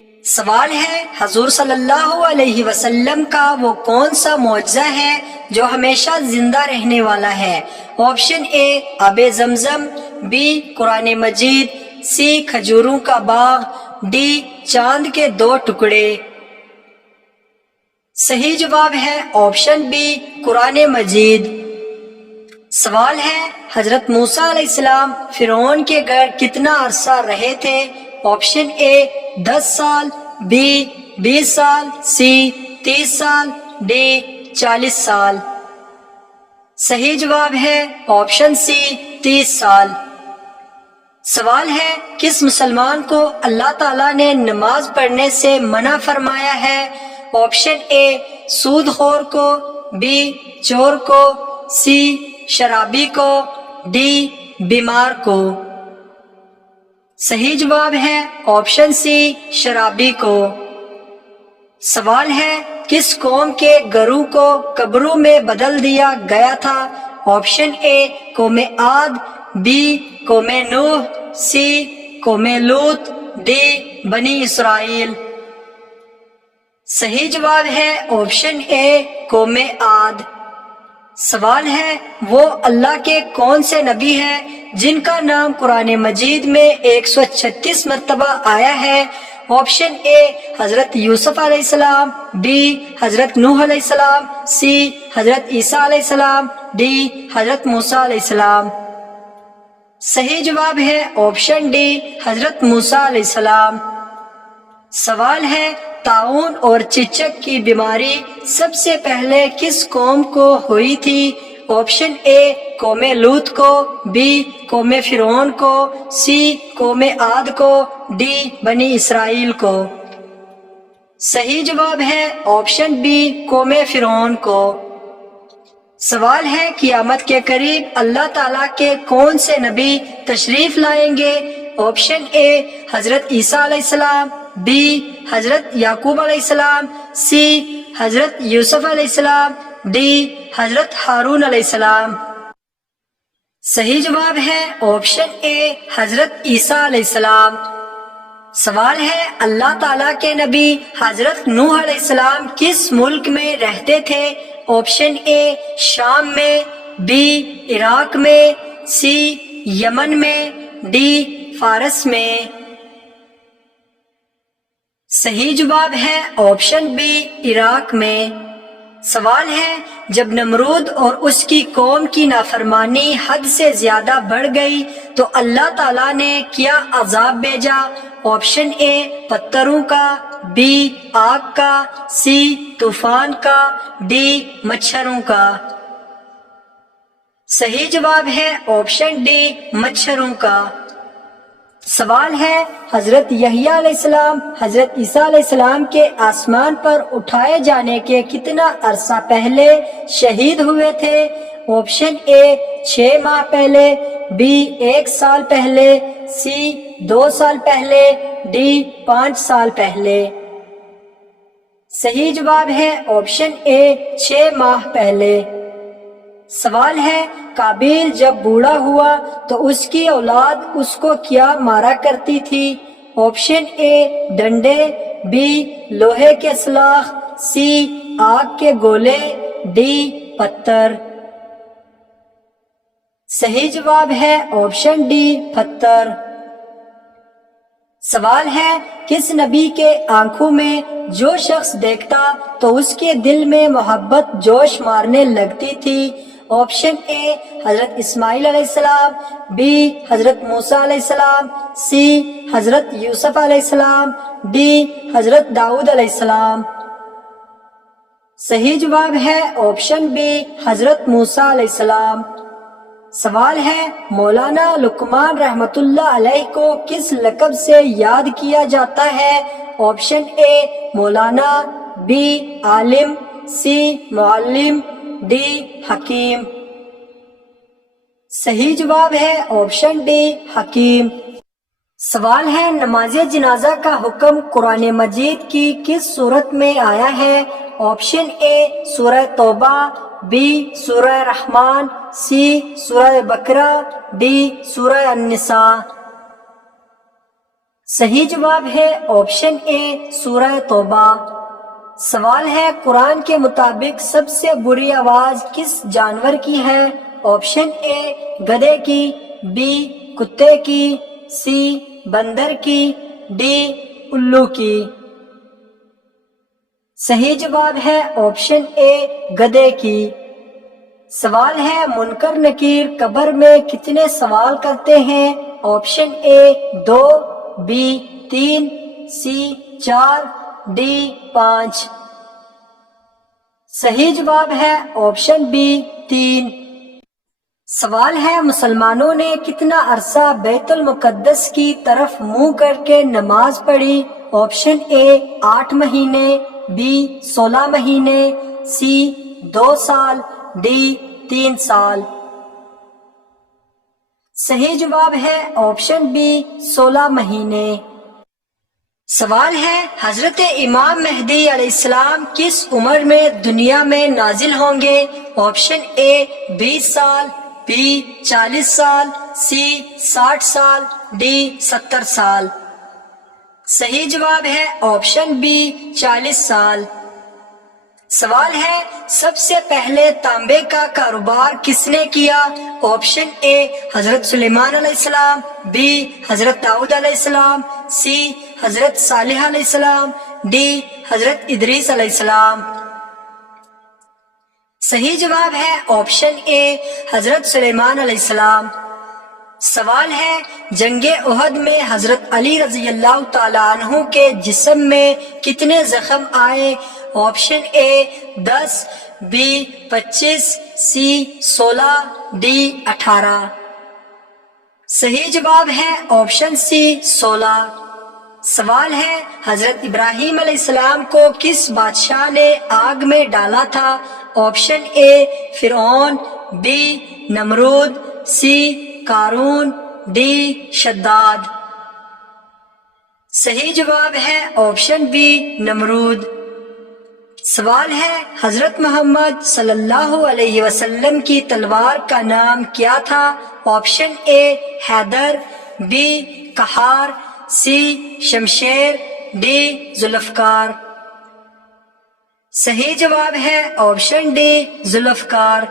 سوال ہے حضور صلی اللہ علیہ وسلم کا وہ کون سا معجزہ ہے جو ہمیشہ زندہ رہنے والا ہے؟ آپشن اے آب زمزم، بی قرآن مجید، سی کھجوروں کا باغ، ڈی چاند کے 2 ٹکڑے۔ صحیح جواب ہے آپشن بی قرآن مجید۔ سوال ہے حضرت موسیٰ علیہ السلام فرعون کے گھر کتنا عرصہ رہے تھے؟ آپشن اے 10 سال، بی 20 سال، سی 30 سال، ڈی 40 سال۔ صحیح جواب ہے آپشن سی 30 سال۔ سوال ہے کس مسلمان کو اللہ تعالیٰ نے نماز پڑھنے سے منع فرمایا ہے؟ آپشن اے سود خور کو، بی چور کو، سی شرابی کو، ڈی بیمار کو۔ صحیح جواب ہے آپشن سی شرابی کو۔ سوال ہے کس قوم کے گروہ کو قبروں میں بدل دیا گیا تھا؟ آپشن اے قوم عاد، بی قوم نوح، سی قوم لوط، ڈی بنی اسرائیل۔ صحیح جواب ہے آپشن اے قوم عاد۔ سوال ہے وہ اللہ کے کون سے نبی ہیں جن کا نام قرآن مجید میں 136 مرتبہ آیا ہے؟ آپشن اے حضرت یوسف علیہ السلام، بی حضرت نوح علیہ السلام، سی حضرت عیسیٰ علیہ السلام، ڈی حضرت موسیٰ علیہ السلام۔ صحیح جواب ہے آپشن ڈی حضرت موسیٰ علیہ السلام۔ سوال ہے طاعون اور چچک کی بیماری سب سے پہلے کس قوم کو ہوئی تھی؟ آپشن اے قوم لوط کو، بی قوم فرعون کو، سی قوم عاد کو، ڈی بنی اسرائیل کو۔ صحیح جواب ہے آپشن بی قوم فرعون کو۔ سوال ہے قیامت کے قریب اللہ تعالیٰ کے کون سے نبی تشریف لائیں گے؟ آپشن اے حضرت عیسیٰ علیہ السلام، بی حضرت یعقوب علیہ السلام، سی حضرت یوسف علیہ السلام، ڈی حضرت ہارون علیہ السلام۔ صحیح جواب ہے آپشن اے حضرت عیسیٰ علیہ السلام۔ سوال ہے اللہ تعالیٰ کے نبی حضرت نوح علیہ السلام کس ملک میں رہتے تھے؟ آپشن اے شام میں، بی عراق میں، سی یمن میں، ڈی فارس میں۔ صحیح جواب ہے آپشن بی عراق میں۔ سوال ہے جب نمرود اور اس کی قوم کی نافرمانی حد سے زیادہ بڑھ گئی تو اللہ تعالیٰ نے کیا عذاب بھیجا؟ آپشن اے پتھروں کا، بی آگ کا، سی طوفان کا، ڈی مچھروں کا۔ صحیح جواب ہے آپشن ڈی مچھروں کا۔ سوال ہے حضرت یحییٰ علیہ السلام حضرت عیسیٰ علیہ السلام کے آسمان پر اٹھائے جانے کے کتنا عرصہ پہلے شہید ہوئے تھے؟ آپشن اے 6 ماہ پہلے، بی 1 سال پہلے، سی 2 سال پہلے، ڈی 5 سال پہلے۔ صحیح جواب ہے آپشن اے 6 ماہ پہلے۔ سوال ہے قابیل جب بوڑھا ہوا تو اس کی اولاد اس کو کیا مارا کرتی تھی؟ آپشن اے ڈنڈے، بی لوہے کے سلاخ، سی آگ کے گولے، ڈی پتھر۔ صحیح جواب ہے آپشن ڈی پتھر۔ سوال ہے کس نبی کے آنکھوں میں جو شخص دیکھتا تو اس کے دل میں محبت جوش مارنے لگتی تھی؟ آپشن اے حضرت اسماعیل علیہ السلام، بی حضرت موسیٰ علیہ السلام، سی حضرت یوسف علیہ السلام، ڈی حضرت داؤد علیہ السلام۔ صحیح جواب ہے آپشن بی حضرت موسیٰ علیہ السلام۔ سوال ہے مولانا لقمان رحمت اللہ علیہ کو کس لقب سے یاد کیا جاتا ہے؟ آپشن اے مولانا، بی عالم، سی معلم، ڈی حکیم۔ صحیح جواب ہے آپشن ڈی حکیم۔ سوال ہے نماز جنازہ کا حکم قرآن مجید کی کس صورت میں آیا ہے؟ آپشن اے سورہ توبہ، بی سورہ رحمان، سی سورہ بقرہ، ڈی سورہ النساء۔ صحیح جواب ہے آپشن اے سورہ توبہ۔ سوال ہے قرآن کے مطابق سب سے بری آواز کس جانور کی ہے؟ آپشن اے گدھے کی، بی کتے کی، سی بندر کی، ڈی الو کی۔ صحیح جواب ہے آپشن اے گدھے کی۔ سوال ہے منکر نکیر قبر میں کتنے سوال کرتے ہیں؟ Option A 2، B 3، C 4، D 5۔ صحیح جواب ہے آپشن بی 3۔ سوال ہے مسلمانوں نے کتنا عرصہ بیت المقدس کی طرف منہ کر کے نماز پڑھی؟ آپشن اے 8 مہینے، بی 16 مہینے، سی 2 سال، ڈی 3 سال۔ صحیح جواب ہے آپشن بی 16 مہینے۔ سوال ہے حضرت امام مہدی علیہ السلام کس عمر میں دنیا میں نازل ہوں گے؟ آپشن اے 20 سال، بی 40 سال، سی 60 سال، ڈی 70 سال۔ صحیح جواب ہے آپشن بی 40 سال۔ سوال ہے سب سے پہلے تانبے کا کاروبار کس نے کیا؟ آپشن اے حضرت سلیمان علیہ السلام، بی حضرت داؤد علیہ السلام، سی حضرت صالح علیہ السلام، ڈی حضرت ادریس علیہ السلام۔ صحیح جواب ہے آپشن اے حضرت سلیمان علیہ السلام۔ سوال ہے جنگ احد میں حضرت علی رضی اللہ تعالیٰ عنہ کے جسم میں کتنے زخم آئے؟ Option A 10، B 25، C 16، D 18۔ صحیح جواب ہے آپشن سی 16۔ سوال ہے حضرت ابراہیم علیہ السلام کو کس بادشاہ نے آگ میں ڈالا تھا؟ آپشن اے فرعون، be Nimrod, C Qarun, D شداد۔ صحیح جواب ہے آپشن بی نمرود۔ سوال ہے حضرت محمد صلی اللہ علیہ وسلم کی تلوار کا نام کیا تھا؟ Option A Haider, B Qahar, C Shamsheer, D Zulfiqar. صحیح جواب ہے آپشن ڈی ذوالفقار۔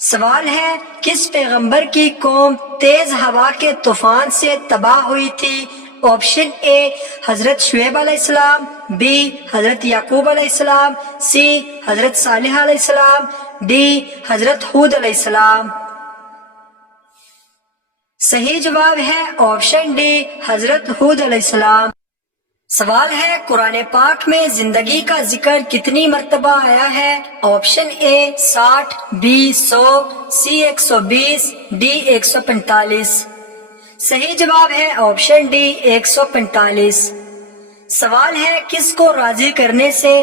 سوال ہے کس پیغمبر کی قوم تیز ہوا کے طوفان سے تباہ ہوئی تھی؟ آپشن اے حضرت شعیب علیہ السلام، بی حضرت یعقوب علیہ السلام، سی حضرت صالح علیہ السلام، ڈی حضرت ہود علیہ السلام۔ صحیح جواب ہے آپشن ڈی حضرت ہود علیہ السلام۔ سوال ہے قرآن پاک میں زندگی کا ذکر کتنی مرتبہ آیا ہے؟ Option A 60، B 100، C 120، D 145۔ صحیح جواب ہے آپشن ڈی 145۔ سوال ہے کس کو راضی کرنے سے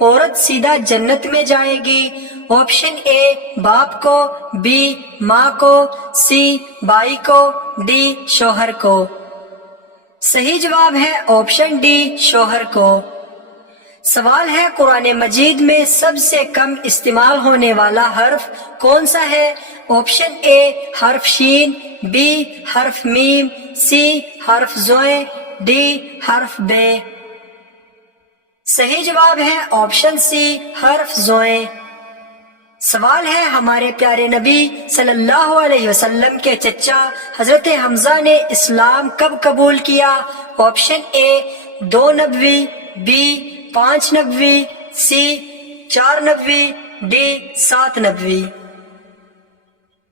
عورت سیدھا جنت میں جائے گی؟ آپشن اے باپ کو، بی ماں کو، سی بھائی کو، ڈی شوہر کو۔ صحیح جواب ہے آپشن ڈی شوہر کو۔ سوال ہے قرآن مجید میں سب سے کم استعمال ہونے والا حرف کون سا ہے؟ آپشن اے حرف شین، بی حرف میم، سی حرف زوئے، ڈی حرف بے۔ صحیح جواب ہے آپشن سی حرف زوئے۔ سوال ہے ہمارے پیارے نبی صلی اللہ علیہ وسلم کے چچا حضرت حمزہ نے اسلام کب قبول کیا؟ آپشن اے 2 نبوی، بی 5 نبوی، سی 4 نبوی، ڈی 7 نبوی۔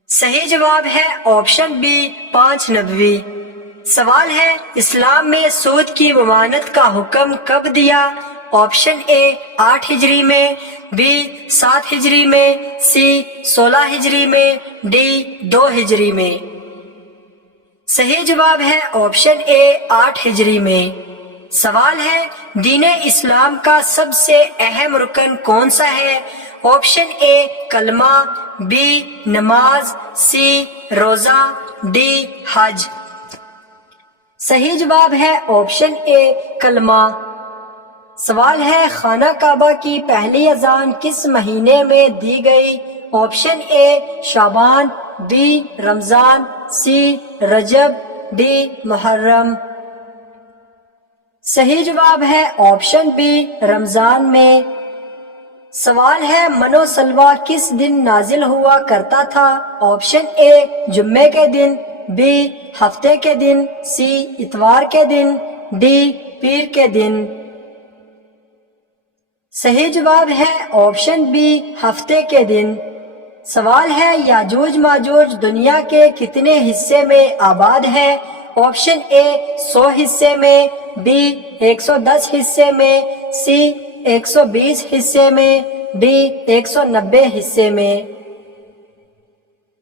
صحیح جواب ہے آپشن بی 5 نبوی۔ سوال ہے اسلام میں سود کی ممانعت کا حکم کب دیا؟ آپشن اے 8 ہجری میں، بی 7 ہجری میں، سی 16 ہجری میں، ڈی 2 ہجری میں۔ صحیح جواب ہے آپشن اے 8 ہجری میں۔ سوال ہے دین اسلام کا سب سے اہم رکن کون سا ہے؟ آپشن اے کلمہ، بی نماز، سی روزہ، ڈی حج۔ صحیح جواب ہے آپشن اے کلمہ۔ سوال ہے خانہ کعبہ کی پہلی اذان کس مہینے میں دی گئی؟ Option A Shaban, B Ramadan, C Rajab, D Muharram. صحیح جواب ہے آپشن بی رمضان میں۔ سوال ہے من و سلوہ کس دن نازل ہوا کرتا تھا؟ آپشن اے جمعے کے دن، بی ہفتے کے دن، سی اتوار کے دن، ڈی پیر کے دن۔ صحیح جواب ہے آپشن بی ہفتے کے دن۔ سوال ہے یاجوج ماجوج دنیا کے کتنے حصے میں آباد ہے؟ آپشن اے 100 حصے میں، بی 110 حصے میں، سی 120 حصے میں، ڈی 190 حصے میں۔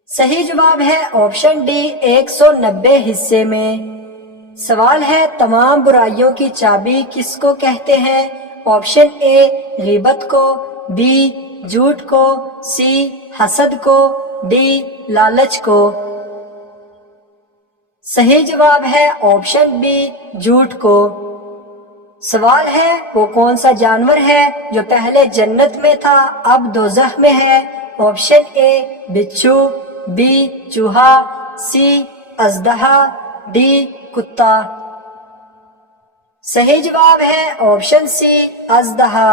صحیح جواب ہے آپشن ڈی 190 حصے میں۔ سوال ہے تمام برائیوں کی چابی کس کو کہتے ہیں؟ آپشن اے غیبت کو، بی جھوٹ کو، سی حسد کو، ڈی لالچ کو۔ صحیح جواب ہے آپشن بی جھوٹ کو۔ سوال ہے وہ کون سا جانور ہے جو پہلے جنت میں تھا اب دوزخ میں ہے؟ آپشن اے بچھو، بی چوہا، سی اژدہا، ڈی کتا۔ صحیح جواب ہے آپشن سی اژدہا۔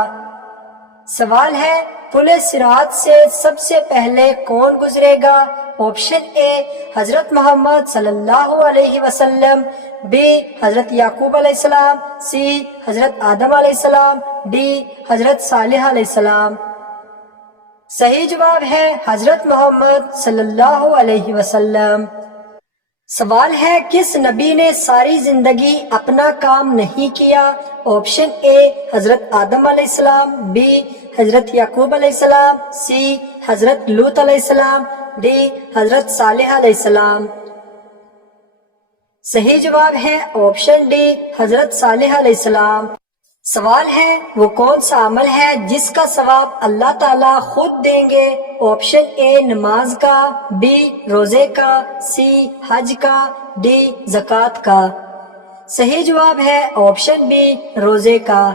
سوال ہے پل صراط سے سب سے پہلے کون گزرے گا؟ آپشن اے حضرت محمد صلی اللہ علیہ وسلم، بی حضرت یعقوب علیہ السلام، سی حضرت آدم علیہ السلام، ڈی حضرت صالح علیہ السلام۔ صحیح جواب ہے حضرت محمد صلی اللہ علیہ وسلم۔ سوال ہے کس نبی نے ساری زندگی اپنا کام نہیں کیا؟ آپشن اے حضرت آدم علیہ السلام، بی حضرت یعقوب علیہ السلام، سی حضرت لوط علیہ السلام، ڈی حضرت صالح علیہ السلام۔ صحیح جواب ہے آپشن ڈی حضرت صالح علیہ السلام۔ سوال ہے وہ کون سا عمل ہے جس کا ثواب اللہ تعالیٰ خود دیں گے؟ آپشن اے نماز کا، بی روزے کا، سی حج کا، ڈی زکوٰۃ کا۔ صحیح جواب ہے آپشن بی روزے کا۔